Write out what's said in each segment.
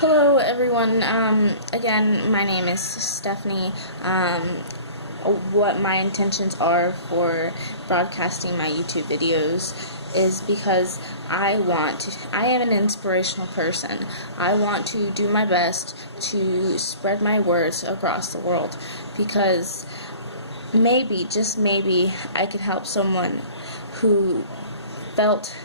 Hello everyone, again, my name is Stephanie. What my intentions are for broadcasting my YouTube videos is because I am an inspirational person. I want to do my best to spread my words across the world because maybe, just maybe, I could help someone who felt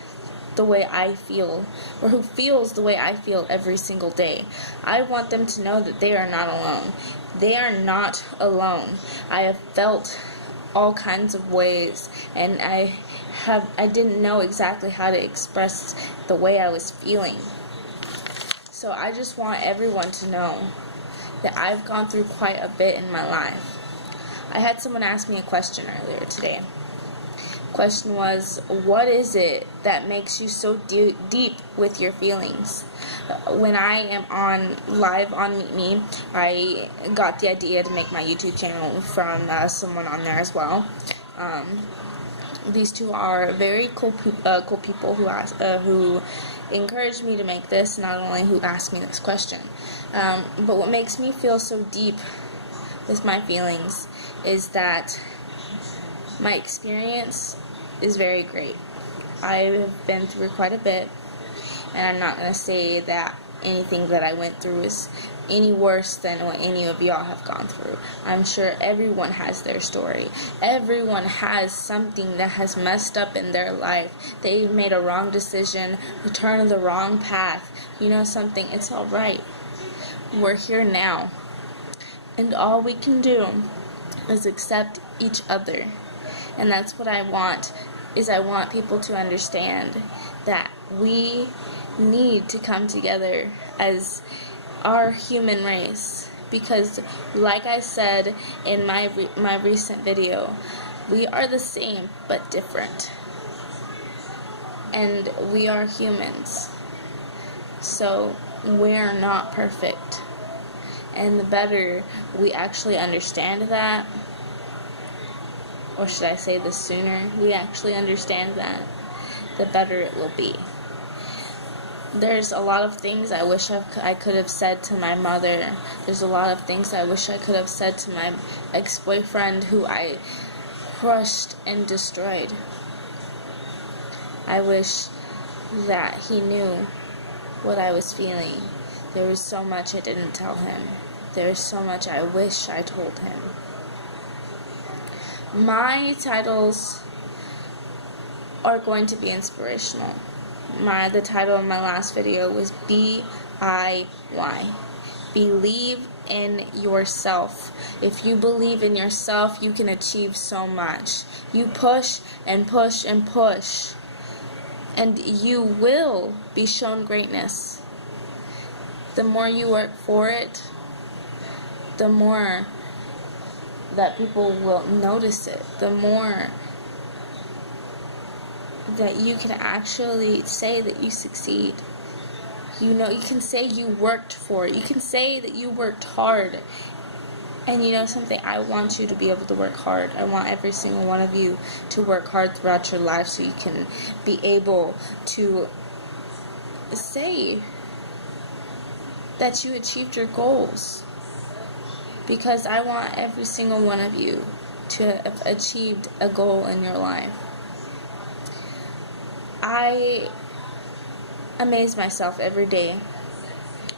the way I feel, or who feels the way I feel every single day. I want them to know that they are not alone. They are not alone. I have felt all kinds of ways, and I didn't know exactly how to express the way I was feeling. So I just want everyone to know that I've gone through quite a bit in my life. I had someone ask me a question earlier today. Question was, what is it that makes you so deep with your feelings? When I am on live on Meet Me, I got the idea to make my YouTube channel from someone on there as well. These two are very cool people who encouraged me to make this, not only who asked me this question. But what makes me feel so deep with my feelings is that my experience is very great. I have been through quite a bit, and I'm not going to say that anything that I went through is any worse than what any of y'all have gone through. I'm sure everyone has their story. Everyone has something that has messed up in their life. They've made a wrong decision, turned the wrong path. You know something? It's alright. We're here now. And all we can do is accept each other. And that's what I want, is I want people to understand that we need to come together as our human race. Because like I said in my recent video, we are the same but different. And we are humans. So we're not perfect. And the better we actually understand that, or should I say the sooner we actually understand that, the better it will be. There's a lot of things I wish I could have said to my mother. There's a lot of things I wish I could have said to my ex-boyfriend who I crushed and destroyed. I wish that he knew what I was feeling. There was so much I didn't tell him. There was so much I wish I told him. My titles are going to be inspirational. The title of my last video was BIY. Believe in yourself. If you believe in yourself, you can achieve so much. You push and push and push, and you will be shown greatness. The more you work for it, the more that people will notice it, the more that you can actually say that you succeed. You know, you can say you worked for it. You can say that you worked hard. And you know something? I want you to be able to work hard. I want every single one of you to work hard throughout your life so you can be able to say that you achieved your goals. Because I want every single one of you to have achieved a goal in your life. I amaze myself every day.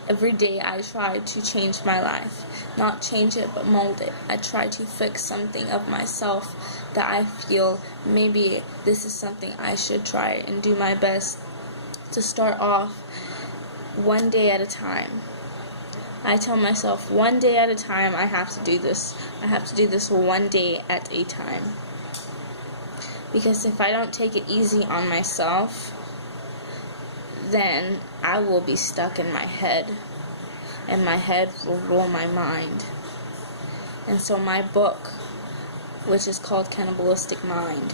Every day I try to change my life. Not change it, but mold it. I try to fix something of myself that I feel maybe this is something I should try, and do my best to start off one day at a time. I tell myself, one day at a time, I have to do this. I have to do this one day at a time. Because if I don't take it easy on myself, then I will be stuck in my head. And my head will rule my mind. And so my book, which is called Cannibalistic Mind,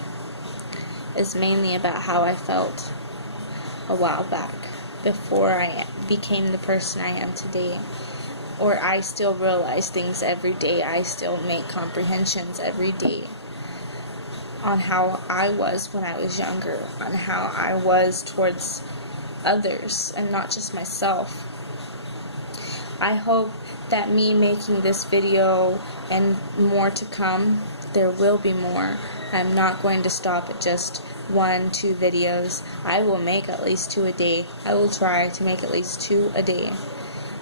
is mainly about how I felt a while back, before I became the person I am today. Or I still realize things every day. I still make comprehensions every day on how I was when I was younger, on how I was towards others and not just myself. I hope that me making this video and more to come, there will be more. I'm not going to stop at just 1-2 videos. I will make at least 2 a day. I will try to make at least 2 a day.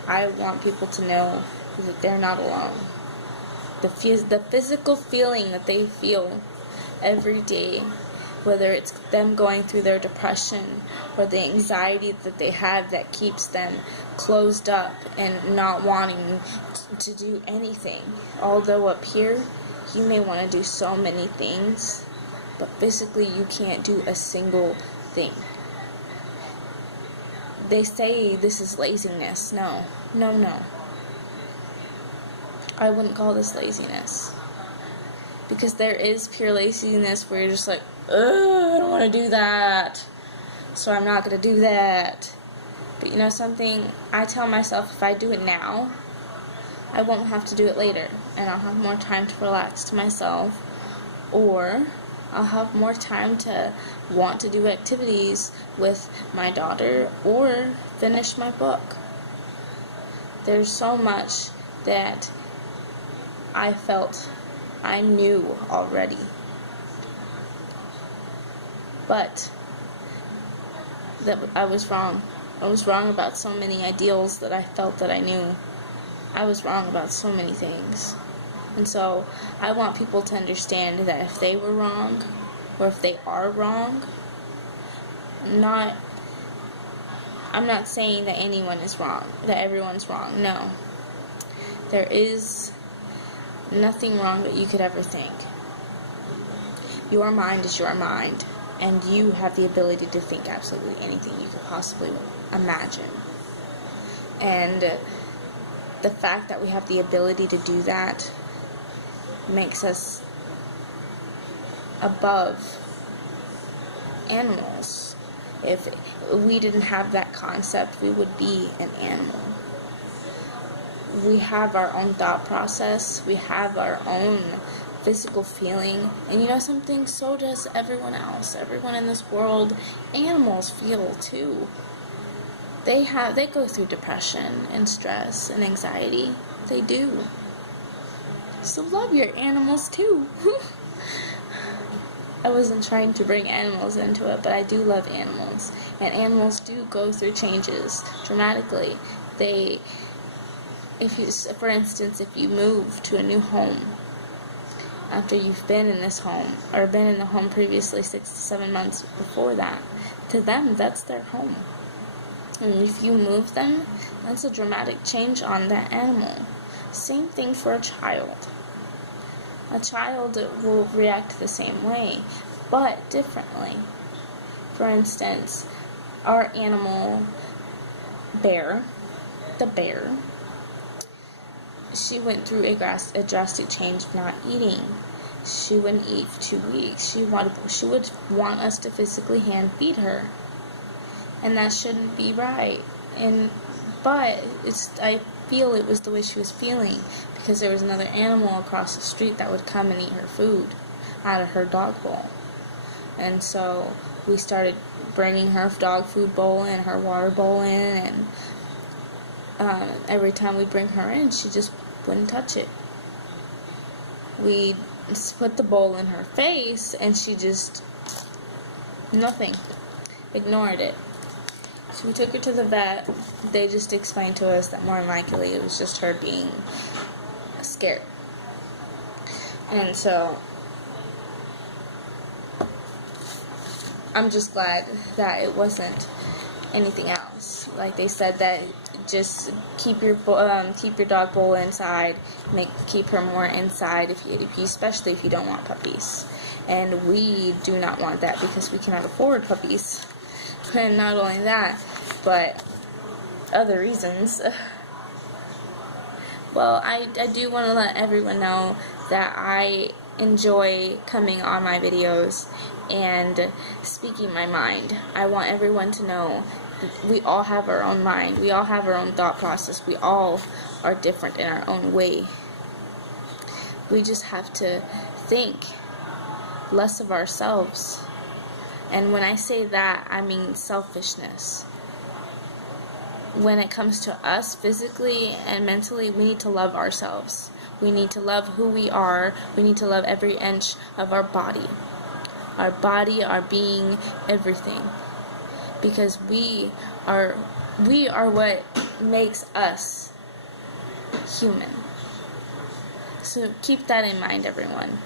I want people to know that they're not alone. The physical feeling that they feel every day, whether it's them going through their depression or the anxiety that they have that keeps them closed up and not wanting to do anything. Although up here, you may want to do so many things, but physically you can't do a single thing. They say this is laziness. No. I wouldn't call this laziness. Because there is pure laziness where you're just like, ugh, I don't want to do that, so I'm not going to do that. But you know something? I tell myself if I do it now, I won't have to do it later, and I'll have more time to relax to myself, or I'll have more time to want to do activities with my daughter or finish my book. There's so much that I felt I knew already. But that I was wrong. I was wrong about so many ideals that I felt that I knew. I was wrong about so many things. And so I want people to understand that if they were wrong, or if they are wrong, I'm not saying that anyone is wrong, that everyone's wrong. No. There is nothing wrong that you could ever think. Your mind is your mind, and you have the ability to think absolutely anything you could possibly imagine. And the fact that we have the ability to do that makes us above animals. If we didn't have that concept, we would be an animal. We have our own thought process, we have our own physical feeling, and you know something, so does everyone else. Everyone in this world, animals feel too. They go through depression and stress and anxiety. They do. So love your animals too. I wasn't trying to bring animals into it, but I do love animals. And animals do go through changes dramatically. For instance, if you move to a new home after you've been in this home, or been in the home previously 6 to 7 months before that, to them, that's their home. And if you move them, that's a dramatic change on that animal. Same thing for a child. A child will react the same way, but differently. For instance, our animal, Bear, the bear, she went through a drastic change of not eating. She wouldn't eat for 2 weeks. She would want us to physically hand feed her, and that shouldn't be right. But I feel it was the way she was feeling, because there was another animal across the street that would come and eat her food out of her dog bowl. And so we started bringing her dog food bowl in, her water bowl in, and every time we bring her in, she just wouldn't touch it. We put the bowl in her face, and she just, nothing, ignored it. So we took her to the vet. They just explained to us that more than likely it was just her being scared. And so I'm just glad that it wasn't anything else. Like they said, that just keep your dog bowl inside. Keep her more inside, especially if you don't want puppies. And we do not want that because we cannot afford puppies. And not only that, but other reasons. Well, I do want to let everyone know that I enjoy coming on my videos and speaking my mind. I want everyone to know that we all have our own mind. We all have our own thought process. We all are different in our own way. We just have to think less of ourselves. And when I say that, I mean selfishness. when it comes to us physically and mentally, we need to love ourselves. We need to love who we are. We need to love every inch of our body. Our body, our being, everything. Because we are what makes us human. So keep that in mind, everyone.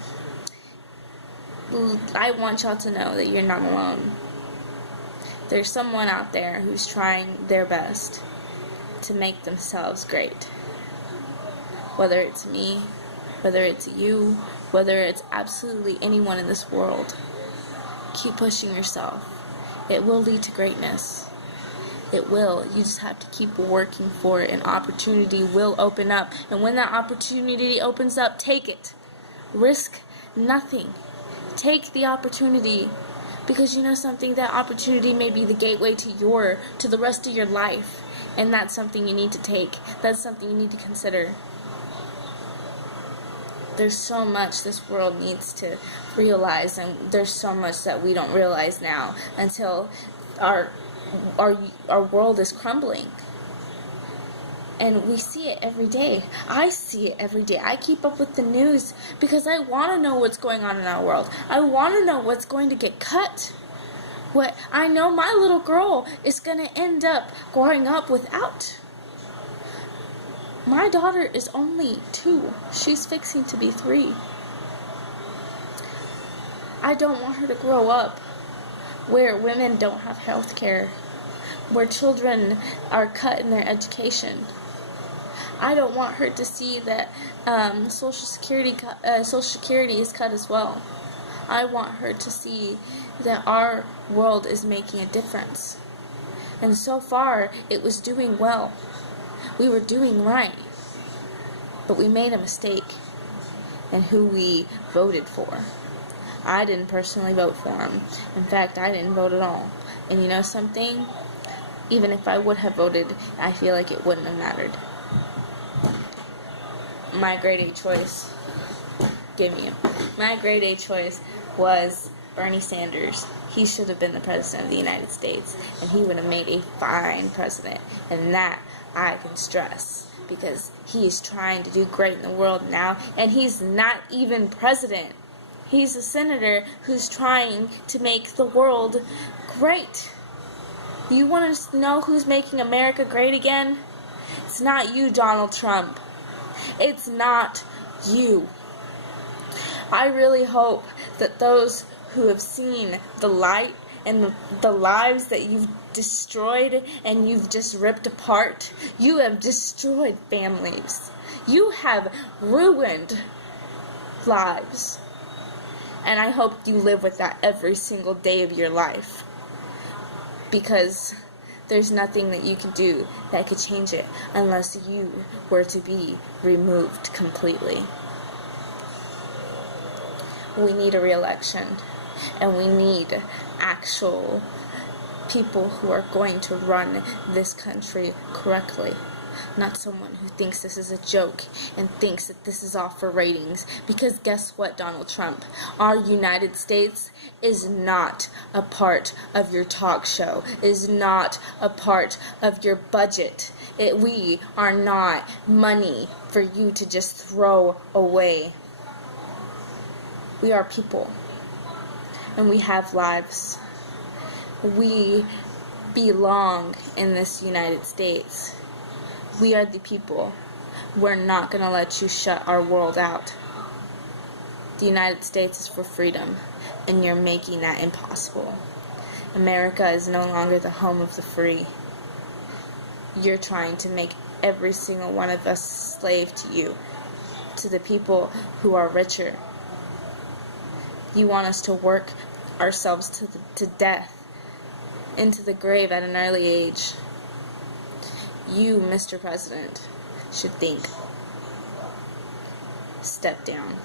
I want y'all to know that you're not alone. There's someone out there who's trying their best to make themselves great. Whether it's me, whether it's you, whether it's absolutely anyone in this world. Keep pushing yourself. It will lead to greatness. It will. You just have to keep working for it. An opportunity will open up. And when that opportunity opens up, take it. Risk nothing. Take the opportunity. Because you know something, that opportunity may be the gateway to the rest of your life. And that's something you need to take. That's something you need to consider. There's so much this world needs to realize, and there's so much that we don't realize now until our world is crumbling. And we see it every day. I see it every day. I keep up with the news because I want to know what's going on in our world. I want to know what's going to get cut. What I know my little girl is going to end up growing up without. My daughter is only 2. She's fixing to be 3. I don't want her to grow up where women don't have health care, where children are cut in their education. I don't want her to see that Social Security is cut as well. I want her to see that our world is making a difference. And so far, it was doing well. We were doing right. But we made a mistake in who we voted for. I didn't personally vote for him. In fact, I didn't vote at all. And you know something? Even if I would have voted, I feel like it wouldn't have mattered. My grade A choice, my grade A choice was Bernie Sanders. He should have been the president of the United States, and he would have made a fine president. And that I can stress, because he is trying to do great in the world now, and he's not even president. He's a senator who's trying to make the world great. You want to know who's making America great again? It's not you, Donald Trump. It's not you. I really hope that those who have seen the light and the lives that you've destroyed and you've just ripped apart, you have destroyed families. You have ruined lives. And I hope you live with that every single day of your life. Because there's nothing that you can do that could change it unless you were to be removed completely. We need a re-election, and we need actual people who are going to run this country correctly. Not someone who thinks this is a joke and thinks that this is all for ratings. Because guess what, Donald Trump? Our United States is not a part of your talk show, is not a part of your budget. We are not money for you to just throw away. We are people, and we have lives. We belong in this United States. We are the people. We're not going to let you shut our world out. The United States is for freedom, and you're making that impossible. America is no longer the home of the free. You're trying to make every single one of us slave to you, to the people who are richer. You want us to work ourselves to death, into the grave at an early age. You, Mr. President, should think. Step down.